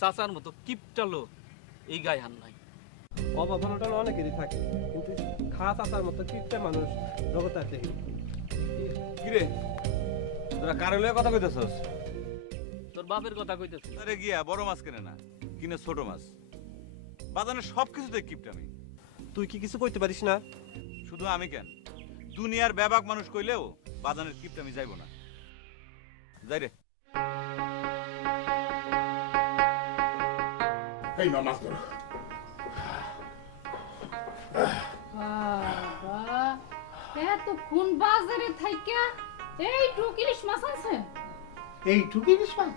চাচার মতো কিপটালো এই গায়ে হান নাই। অভাব অনটন অনেকেরই থাকে, কিন্তু খাস আসার মতো কিপটা মানুষ জগতে আছে। কিরে তোরা কারে লয়ে কথা কইতেছস? তোর বাপের কথা কইতেছি। আরে গিয়া বড় মাছ কেনে না, কিনে ছোট মাছ। বাজারে সবকিছুতে কিপটামি। তুই কি কিছু কইতে পারিস না? শুধু আমি কেন, দুনিয়ার ব্যাপক মানুষ কইলেও বাজারের কিপটামি যাইব না। যাই রে। এই না মাছ ধরো। বাবা এতক্ষণ বাজারে থাইকা এইটুক ইলিশ মাছ আনছেন? এইটুকু ইলিশ মাছ?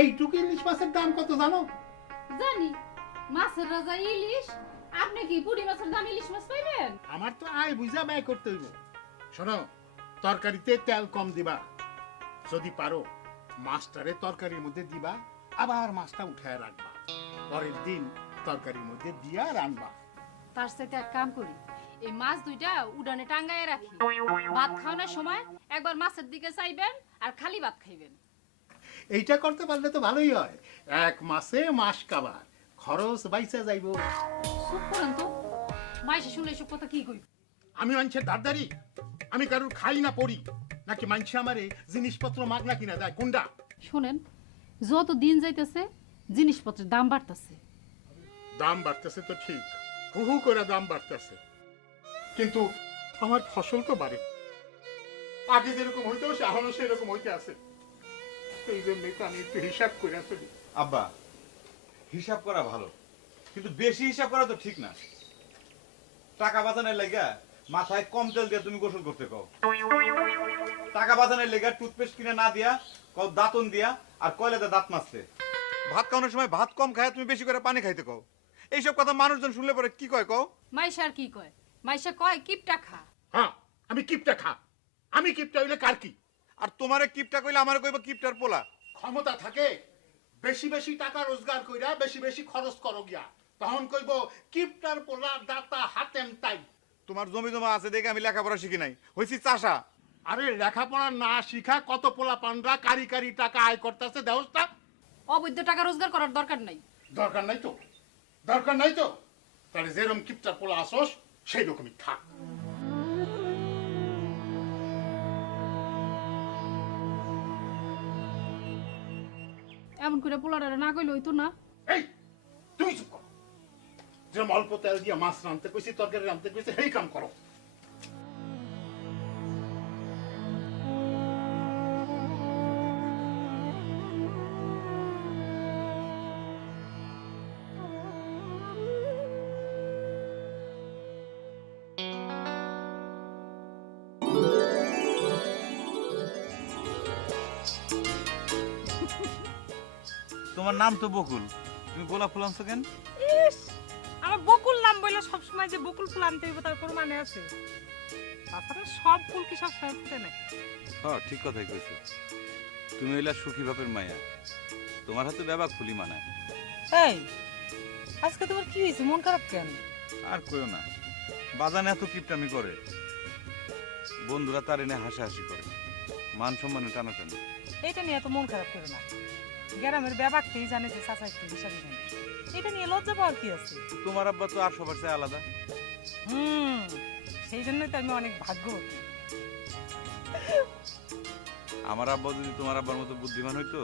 এইটুকু ইলিশ মাছের দাম কত জানো? জানি, মাছের রাজা ইলিশ। আপনি কি বুড়ি মাছের দাম ইলিশ মাছ পাইবেন? আমার তো আয় বুঝা ব্যয় করতে হইব। শোনো, তরকারিতে তেল কম দিবা, যদি পারো মাছটারে তরকারির মধ্যে দিবা, আবার মাছটা উঠায় রাখবা, পরের দিন তরকারির মধ্যে দিয়া রান্না। তার সাথে এক কাম করি, এই মাছ দুইটা উড়ানে টাঙ্গায় রাখি। ভাত খাওয়ানোর সময় একবার মাছের দিকে চাইবেন আর খালি ভাত খাইবেন। এইটা করতে পারলে তো ভালোই হয়। এক মাসে মাস কাবার খরচ বাইচা যাইব। চুপ করেন তো, মাইসে শুনলে এসব কথা কি কই? আমি মানুষের ধারদারি? আমি কারুর খাই না পড়ি নাকি মানুষে আমারে জিনিসপত্র মাগনা কিনা দেয়? কোনটা? শোনেন, যত দিন যাইতেছে জিনিসপত্রের দাম বাড়তেছে। দাম বাড়তেছে তো ঠিক, হু হু করে দাম বাড়তেছে, কিন্তু আমার ফসল তো বাড়ে। আগে যেরকম হইতো এখনো সেরকম হইতে আছে। এই জন্য আমি একটু হিসাব করে আসলি। আব্বা, হিসাব করা ভালো, কিন্তু বেশি হিসাব করা তো ঠিক না। টাকা বাজানের লাগা মাথায় কম তেল দিয়ে তুমি গোসল করতে কও, টাকা বাজানের লেগা টুথপেস্ট কিনে না দিয়া কও দাঁতন দিয়া, আর কয়লাতে দাঁত মাজতে। ভাত খাওয়ানোর সময় ভাত কম খায় তুমি বেশি করে পানি খাইতে কও। এইসব কথা মানুষজন শুনলে পরে কি কয় কও? মাইশার কি কয়? মাইশা কয় কিপটা খা। হ্যাঁ, আমি কিপটা খা। আমি কিপটা হইলে কার কি? আর তোমারে কিপটা কইলে আমারে কইবা কিপটার পোলা। ক্ষমতা থাকে বেশি বেশি টাকা রোজগার কইরা বেশি বেশি খরচ করো গিয়া, তখন কইব কিপটার পোলা দাতা হাতেম তাই। তোমার জমি জমা আছে দেখে আমি লেখাপড়া শিখি নাই, হইছি চাষা। আরে লেখাপড়া না শিখা কত পোলা পান্ডা কারি কারি টাকা আয় করতেছে দেহসটা। অবৈধ টাকা রোজগার করার দরকার নাই। দরকার নাই তো, দরকার নাই তো। তাহলে যেরকম কিপটার পোলা আসোস সেই রকমই থাক। এমন করে পোলারে না কইলে হইতো না। এই তুমি চুপ করো। যেরকম অল্প তেল দিয়ে মাছ রাঁধতে কইছি, তরকারি রাঁধতে কইছি, সেই কাম করো। তোমার নাম তো বকুল, তুমি গোলাপ ফুল আনছো কেন? ইস, আমার বকুল নাম বললে সবসময় যে বকুল ফুল আনতে হইব তার কোনো মানে আছে? তাছাড়া সব ফুল কি সব সময় ফুটে নাকি? হ্যাঁ, ঠিক কথাই কইছো। তুমি হইলা সুখী বাপের মায়া, তোমার হাতে ব্যাপক ফুলি মানায়। এই, আজকে তোমার কি হয়েছে? মন খারাপ কেন? আর কইও না, বাজানে এত কিপটামি করে, বন্ধুরা তার এনে হাসাহাসি করে, মান সম্মানে টানাটানি। এটা নিয়ে এত মন খারাপ করে না। গ্রামের ব্যাপারটাই জানে যে চাচা একটু হিসাবে জানে, এটা নিয়ে লজ্জা পাওয়ার কি আছে? তোমার আব্বা তো আর সবার চেয়ে আলাদা। সেই জন্যই তো আমি অনেক ভাগ্যবতী। আমার আব্বা যদি তোমার আব্বার মতো বুদ্ধিমান হইতো,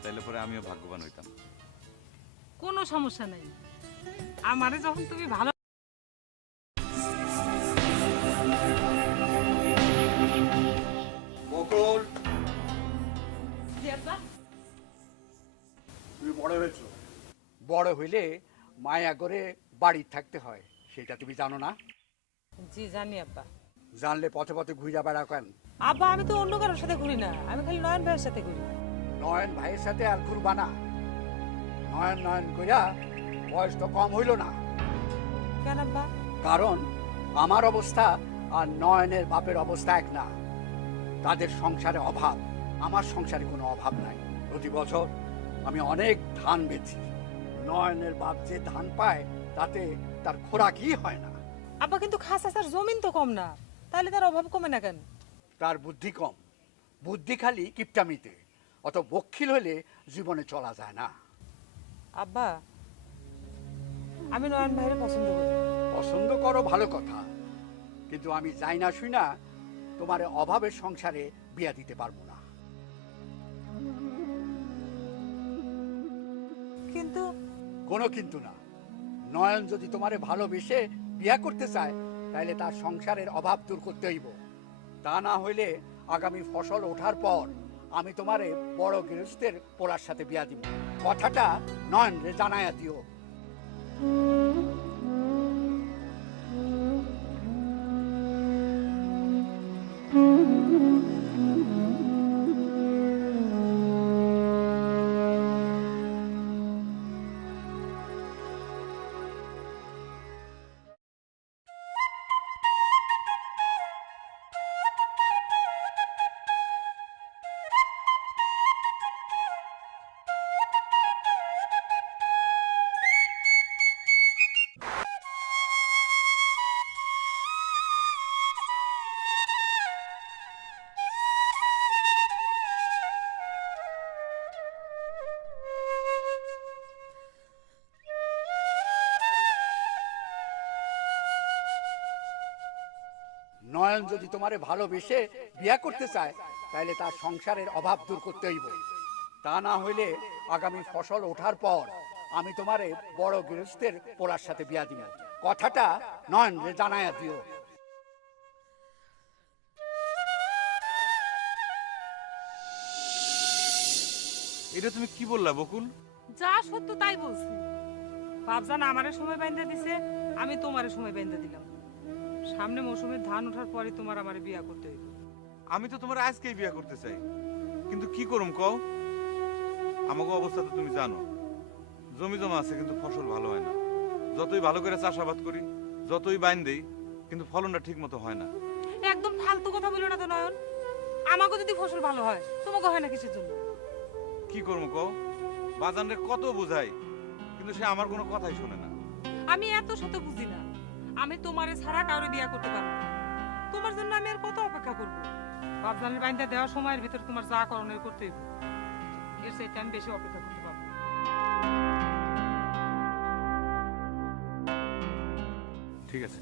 তাহলে পরে আমিও ভাগ্যবান হইতাম। কোনো সমস্যা নাই, আমারে যখন তুমি ভালো। বকুল, তুমি বড় হয়েছো। বড় হইলে মায়া করে বাড়ি থাকতে হয়, সেটা তুমি জানো না? জি জানি আব্বা। জানলে পথে পথে ঘুরে বেড়া কেন? আব্বা, আমি তো অন্য কারোর সাথে ঘুরি না, আমি খালি নয়ন ভাইয়ের সাথে ঘুরি। নয়ন ভাইয়ের সাথে আর ঘুরবা না। নয়ন নয়ন কইরা বয়স তো কম হইল না। কেন আব্বা? কারণ আমার অবস্থা আর নয়নের বাপের অবস্থা এক না। তাদের সংসারে অভাব, আমার সংসারে কোনো অভাব নাই। প্রতি বছর আমি অনেক ধান বেচি। নয়নের বাপ যে ধান পায় তাতে তার খোরাকই হয় না। আব্বা কিন্তু খাস চাচার জমিন তো কম না, তাহলে তার অভাব কমে না কেন? তার বুদ্ধি কম, বুদ্ধি খালি কিপটামিতে। অত বক্ষিল হলে জীবনে চলা যায় না। আব্বা, আমি নয়ন ভাইয়ের পছন্দ করি। পছন্দ করো ভালো কথা, কিন্তু আমি যাই না শুই না তোমার অভাবের সংসারে বিয়া দিতে পারবো না। কিন্তু কোনো কিন্তু না। নয়ন যদি তোমারে ভালোবেসে বিয়া করতে চায় তাহলে তার সংসারের অভাব দূর করতে হইব। তা না হইলে আগামী ফসল ওঠার পর আমি তোমারে বড় গৃহস্থের পোলার সাথে বিয়া দিব। কথাটা নয়ন রে জানায়া দিও। নয়ন যদি তোমারে ভালোবেসে বিয়া করতে চায় তাহলে তার সংসারের অভাব দূর করতে হইব। তা না হইলে আগামী ফসল ওঠার পর আমি তোমারে বড় গৃহস্থের পোলার সাথে বিয়া দিব। কথাটা নয়ন রে জানায়া দিও। এটা তুমি কি বললা বকুল? যা সত্য তাই বলছি। বাপজান আমারে সময় বাইন্ধা দিছে, আমি তোমারে সময় বাইন্ধা দিলাম। সামনে মৌসুমের ধান ওঠার পরে তোমার আমারে বিয়া করতে হইব। আমি তো তোমার আজকেই বিয়ে করতে চাই, কিন্তু কি করুম কও? আমাকে অবস্থা তো তুমি জানো, জমি জমা আছে কিন্তু ফসল ভালো হয় না। যতই ভালো করে চাষাবাদ করি, যতই বাইন দেই, কিন্তু ফলনটা ঠিক মতো হয় না। একদম ফালতু কথা বলো না তো নয়ন। আমাকে যদি ফসল ভালো হয়, তোমাকে হয় না কিসের জন্য? কি করবো কও? বাজানরে কত বুঝাই, কিন্তু সে আমার কোনো কথাই শোনে না। আমি এত শত বুঝি না। আমি তোমারে ছাড়া কাউরে বিয়া করতে পারবো না। তোমার জন্য আমি আর কত অপেক্ষা করবো? বাপজানের বাইন্দা দেওয়ার সময়ের ভিতর তোমার যা করণের করতে হইব। এর চাইতে আমি বেশি অপেক্ষা করতে পারবো না। ঠিক আছে।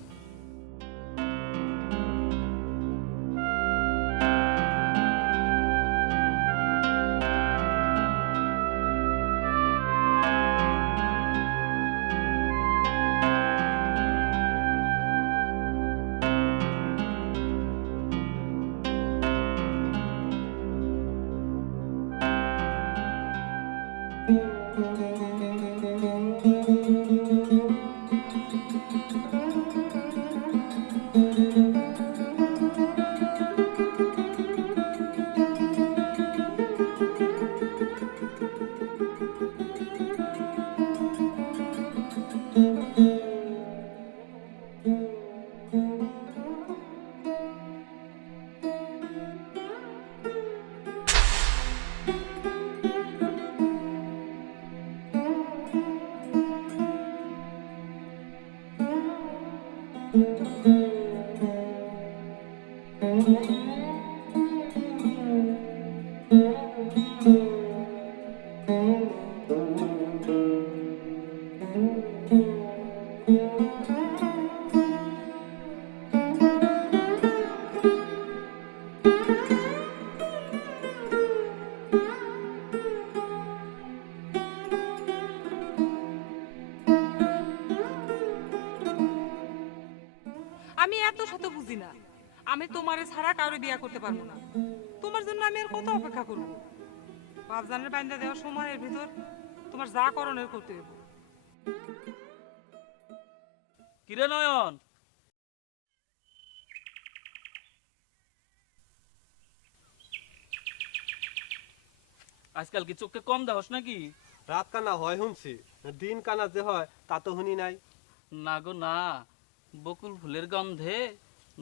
আমি এত শত বুঝি না। আমি তোমারে ছাড়া কাউরে বিয়া করতে পারবো না। তোমার জন্য আমি আর কত অপেক্ষা করবো? বাপজানের বাইন্দা দেওয়ার সময়ের ভিতর তোমার যা করণের করতে হইব। কিরে নয়ন, আজকাল কি চোখে কম দেহস নাকি? রাত কানা হয় শুনছি, দিন কানা যে হয় তা তো শুনি নাই। না গো না, বকুল ফুলের গন্ধে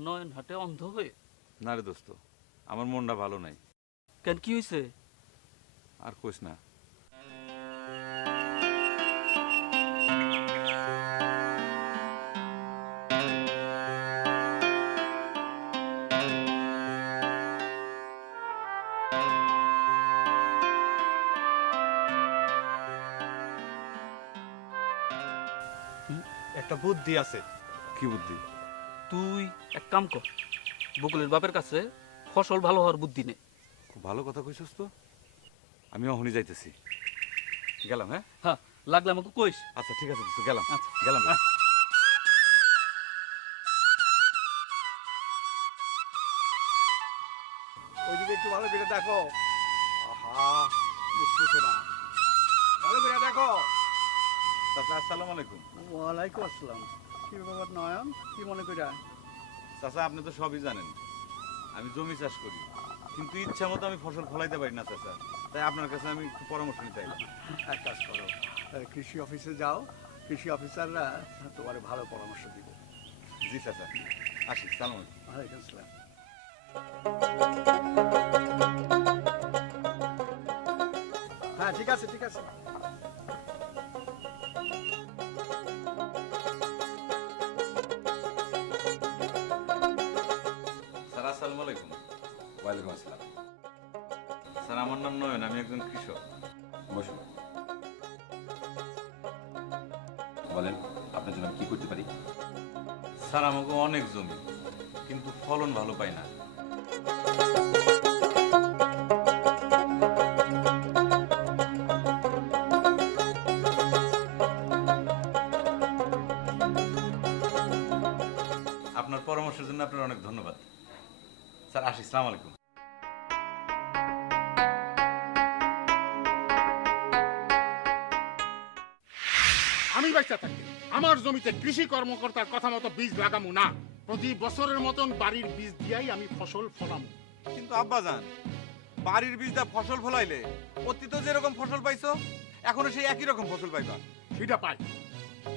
নয়ন হাটে অন্ধ হয়ে। না রে দোস্ত, আমার মনটা ভালো নাই। কেন, কি হয়েছে? আর কইস না। একটা বুদ্ধি আছে। কি বুদ্ধি? তুই এক কাম কর, বকুলের বাপের কাছে ফসল ভালো হওয়ার বুদ্ধি নে। খুব ভালো কথা কইছস তো, আমি অহনি যাইতেছি। গেলাম, হ্যাঁ? হ্যাঁ, লাগলে আমাকে কইস। আচ্ছা ঠিক আছে দোস্ত, গেলাম। আচ্ছা। গেলাম। ওইদিকে একটু ভালো করে দেখো। আহা, বুঝতেছে না, ভালো করে দেখো। চাচা আসসালামু আলাইকুম। ওয়ালাইকুম আসসালাম। কি ব্যাপার নয়ন, কি মনে করে? চাচা আপনি তো সবই জানেন, আমি জমি চাষ করি, কিন্তু ইচ্ছা মতো আমি ফসল ফলাইতে পারি না চাচা। তাই আপনার কাছে আমি একটু পরামর্শ নিতে চাই। এক কাজ করো, কৃষি অফিসে যাও, কৃষি অফিসাররা তোমার ভালো পরামর্শ দিবে। জি চাচা, আসি। সালাম আলাইকুম। ওয়ালাইকুম আসসালাম। হ্যাঁ ঠিক আছে, ঠিক আছে। স্যার আসসালামু আলাইকুম। ওয়ালাইকুম আসসালাম। স্যার আমার নাম নয়ন, আমি একজন কৃষক। বসুন। বলেন আপনার জন্য আমি কি করতে পারি? স্যার আমাকে অনেক জমি, কিন্তু ফলন ভালো পাই না। আপনার পরামর্শের জন্য আপনার অনেক ধন্যবাদ স্যার। আসি, আসসালামু আলাইকুম। আমি বাচ্চা থাকি আমার জমিতে কৃষি কর্মকর্তার কথা মতো বীজ লাগামু না। প্রতি বছরের মতন বাড়ির বীজ দিয়াই আমি ফসল ফলামু। কিন্তু আব্বাজান, বাড়ির বীজটা ফসল ফলাইলে অতীত যেরকম ফসল পাইছো এখনো সেই একই রকম ফসল পাইবা। সেটা পাই,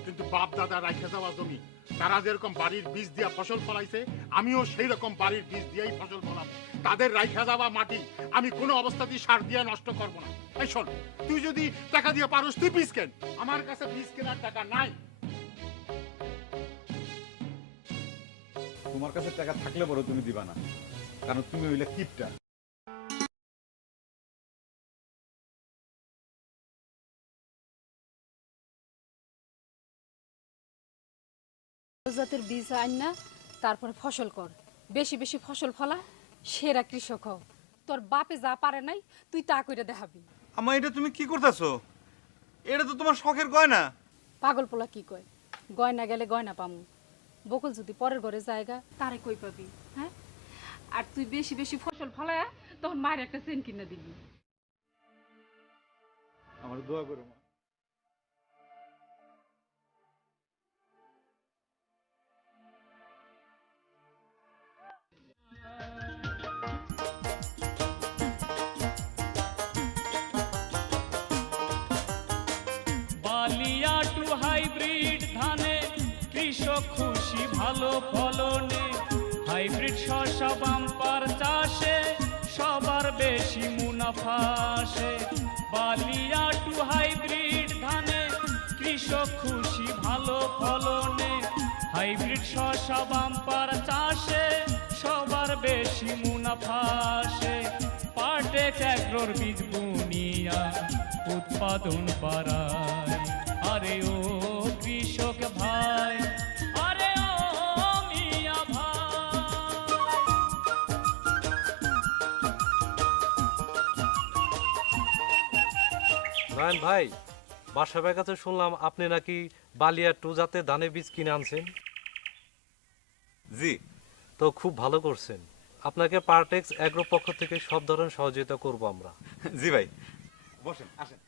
কিন্তু বাপ দাদা রাইখে যাওয়া জমি, তারা যেরকম বাড়ির বীজ দিয়া ফসল ফলাইছে, আমিও সেই রকম বাড়ির বীজ দিয়াই ফসল ফলাবো। তাদের রাইখা যাওয়া মাটি আমি কোনো অবস্থাতেই সার দিয়া নষ্ট করব না। এই শোন, তুই যদি টাকা দিয়ে পারোস তুই বীজ কেন, আমার কাছে বীজ কেনার টাকা নাই। তোমার কাছে টাকা থাকলে বড় তুমি দিবা না, কারণ তুমি হইলে কিপটা। জাতের বীজ আন না, তারপরে ফসল কর, বেশি বেশি ফসল ফলা, সেরা কৃষক হও। তোর বাপে যা পারে নাই তুই তা কইরা দেখাবি। আমা এটা তুমি কি করতেছো? এটা তো তোমার শখের গয়না। পাগল পোলা কি কয়, গয়না গেলে গয়না পামু, বকুল যদি পরের ঘরে জায়গা তারে কই পাবি? হ্যাঁ, আর তুই বেশি বেশি ফসল ফলায়া তখন মায়ের একটা চেন কিনে দিবি। আমার দোয়া করো মা। বালিয়া টু হাইব্রিড ধানে কৃষক খুশি ভালো ফলনে, হাইব্রিড শস্য বাম্পার চাষে সবার বেশি মুনাফা আসে। বালিয়া টু হাইব্রিড ধানে কৃষক খুশি ভালো ফলনে, হাইব্রিড শস্য বাম্পার চাষে সবার বেশি মুনাফা আসে। পার্টেক অ্যাগ্রোর বীজ বুনিয়া উৎপাদন বাড়ায়। আরে ও কৃষক ভাই, আরে ও মিয়া ভাই। নয়ন ভাই, বাসা ভাইয়ের কাছে শুনলাম আপনি নাকি বালিয়া 2 জাতের ধানের বীজ কিনে আনছেন। জি। তো খুব ভালো করছেন। আপনাকে পার্টেক্স অ্যাগ্রো পক্ষ থেকে সব ধরনের সহযোগিতা করব আমরা। জি ভাই, বসেন, আসেন।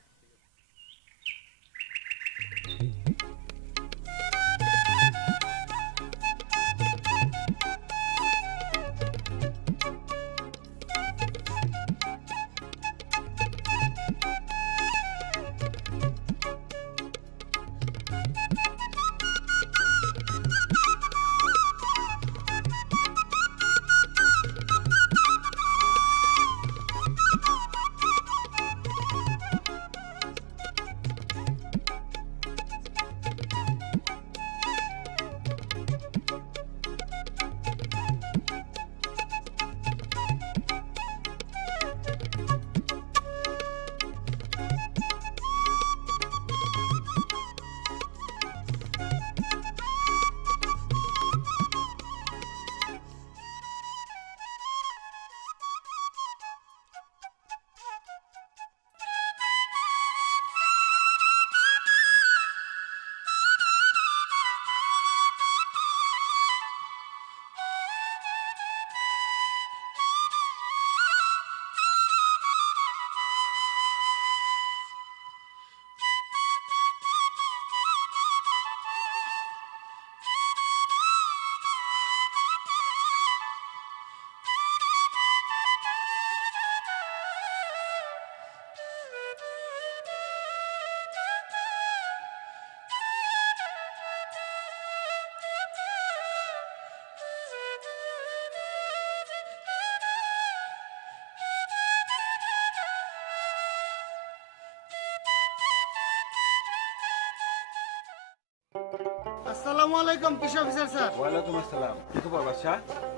আসসালামু আলাইকুম কৃষি অফিসার স্যার। ওয়ালাইকুম আসসালাম। কি খবর বাদশা?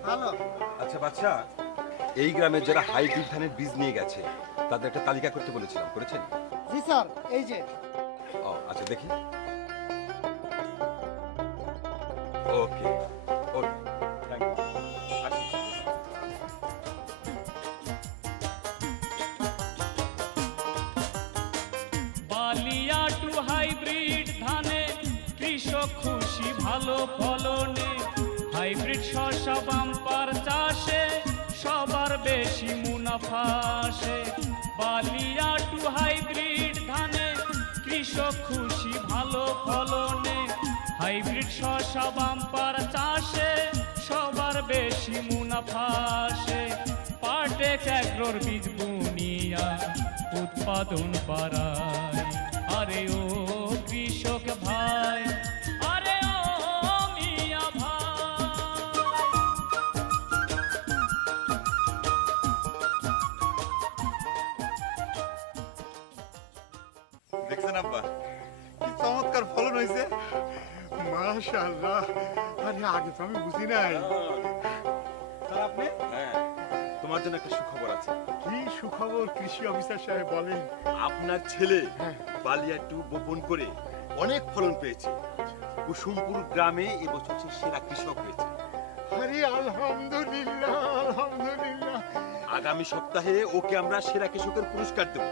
ভালো। আচ্ছা বাদশা, এই গ্রামের যারা হাইব্রিড ধানের বীজ নিয়ে গেছে তাদের একটা তালিকা করতে বলেছিলাম, করেছেন? জি স্যার, এই যে। ও আচ্ছা, দেখি। ওকে ওকে, থ্যাংক ইউ। আসি। বালিয়া টু হাইব্রিড ধানে কৃষক খুশি ভালো ফলনে, হাইব্রিড শস্য বাম্পার চাষে সবার বেশি মুনাফা আসে। বালিয়া টু হাইব্রিড ধানে কৃষক খুশি ভালো ফলনে, হাইব্রিড শস্য বাম্পার চাষে সবার বেশি মুনাফা আসে। পাটেক অ্যাগ্রোর বীজ বুনিয়া উৎপাদন বাড়ায়। আরে ও কৃষক ভাই, আরে ও মিয়া ভাই। দেখছেন আব্বা কি চমৎকার ফলন হয়েছে। মাশাআল্লাহ, আরে আগে তো আমি বুঝি নাই। স্যার আপনি? হ্যাঁ, তোমার জন্য একটা সুখবর আছে। কি সুখবর কৃষি অফিসার সাহেব, বলেন। আপনার ছেলে বালিয়া টু বপন করে অনেক ফলন পেয়েছে। কুসুমপুর গ্রামে এবছর সে সেরা কৃষক হয়েছে। আরে আলহামদুলিল্লাহ, আলহামদুলিল্লাহ। আগামী সপ্তাহে ওকে আমরা সেরা কৃষকের পুরস্কার দেব।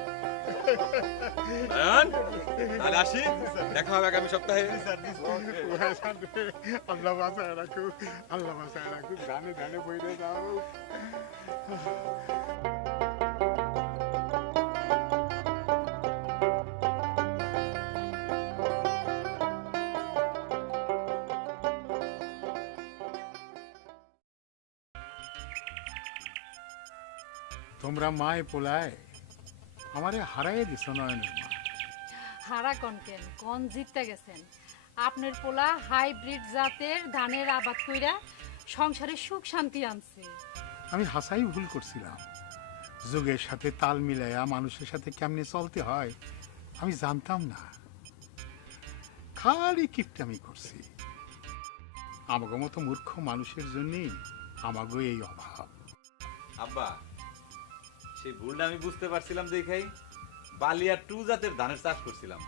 তাহলে আসি, দেখা হবে আগামী সপ্তাহে। আল্লাহ বাঁচায় রাখুক, আল্লাহ বাঁচায় রাখুক, ধানে ধানে বইরে যাও। তোমরা মায় পোলায় আমারে হারাই দিছ নয়নের মা। হারা কেন কোন জিততে গেছেন? আপনার পোলা হাইব্রিড জাতের ধানের আবাদ কইরা সংসারে সুখ শান্তি আনছে। আমি হাসাই ভুল করছিলাম। যুগের সাথে তাল মিলাইয়া মানুষের সাথে কেমনে চলতে হয় আমি জানতাম না। খালি কিপটামি করছি। আমাকে মতো মূর্খ মানুষের জন্যই আমাকে এই অভাব। আব্বা, সেই ভুলটা আমি বুঝতে পারছিলাম দেখাই বালিয়া টু জাতের ধানের চাষ করছিলাম।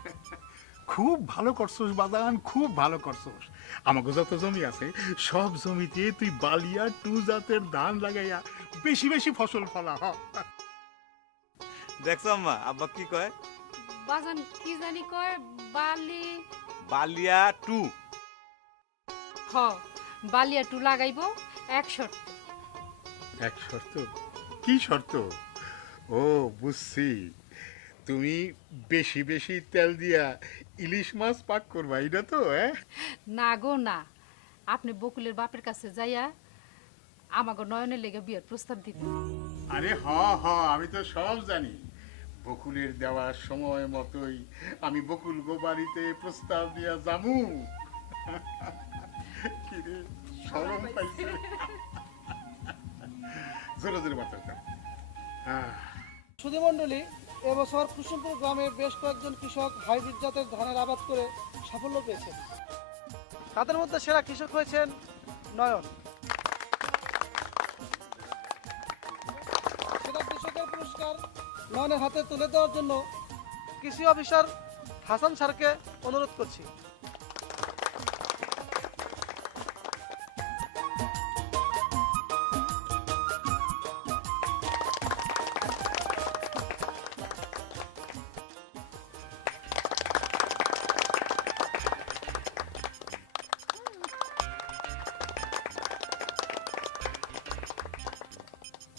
খুব ভালো করছোস বাজান, খুব ভালো করছোস। আমাকে যত জমি আছে সব জমিতে তুই বালিয়া টু জাতের ধান লাগাইয়া বেশি বেশি ফসল ফলা। দেখছো আম্মা আব্বা কি কয়? বাজান কি জানি কয় বালিয়া টু। হ, বালিয়া টু লাগাইবো এক শর্ত। এক শর্ত? কি শর্ত? ও বুঝছি, তুমি বেশি বেশি তেল দিয়া ইলিশ মাছ পাক করবা, এটা তো? না গো না, আপনি বকুলের বাপের কাছে যাইয়া আমাকে নয়নের লেগে বিয়ের প্রস্তাব দিবেন। আরে হ হ, আমি তো সব জানি। বকুলের দেওয়ার সময় মতোই আমি বকুল গো বাড়িতে প্রস্তাব দিয়া যামু। কিরে শরম পাইছে? জোরে জোরে বাচ্চা। সুধীমণ্ডলী, এবছর কুসুমপুর গ্রামে বেশ কয়েকজন কৃষক হাইব্রিড জাতের ধানের আবাদ করে সাফল্য পেয়েছেন। তাদের মধ্যে সেরা কৃষক হয়েছেন নয়ন। সেরা কৃষকের পুরস্কার নয়নের হাতে তুলে দেওয়ার জন্য কৃষি অফিসার হাসান স্যারকে অনুরোধ করছি।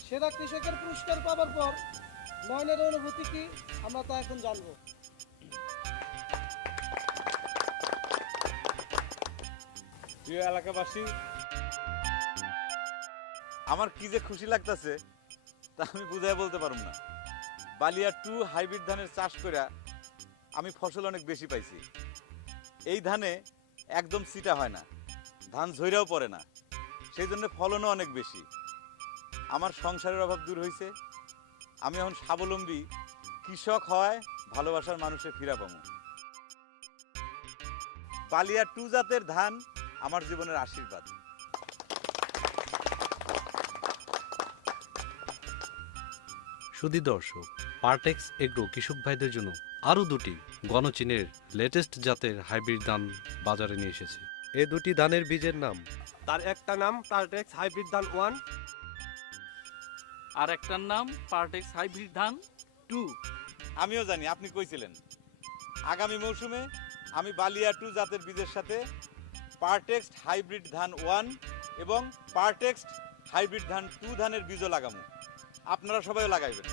সেরা কৃষকের পুরস্কার পাওয়ার পর নয়নের অনুভূতি কি আমরা তা এখন জানবো। প্রিয় এলাকাবাসী, আমার কি যে খুশি লাগতেছে তা আমি বুঝাই বলতে পারব না। বালিয়া টু হাইব্রিড ধানের চাষ করে আমি ফসল অনেক বেশি পাইছি। এই ধানে একদম সিটা হয় না, ধান ঝইরাও পড়ে না, সেই জন্য ফলনও অনেক বেশি। আমার সংসারের অভাব দূর হয়েছে। আমি এখন স্বাবলম্বী কৃষক হয় ভালোবাসার মানুষের ফিরা পাবো। বালিয়া 2 জাতের ধান আমার জীবনের আশীর্বাদ। সুধী দর্শক, পার্টেক্স এগ্রো কৃষক ভাইদের জন্য আরও দুটি গণচীনের লেটেস্ট জাতের হাইব্রিড ধান বাজারে নিয়ে এসেছে। এই দুটি ধানের বীজের নাম, তার একটা নাম পার্টেক্স হাইব্রিড ধান 1, আর একটার নাম পার্টেক্স হাইব্রিড ধান 2। আমিও জানি আপনি কইছিলেন আগামী মৌসুমে আমি বালিয়া 2 জাতের বীজের সাথে পার্টেক্স হাইব্রিড ধান 1 এবং পার্টেক্স হাইব্রিড ধান 2 ধানের বীজও লাগামু। আপনারা সবাই লাগাইবেন।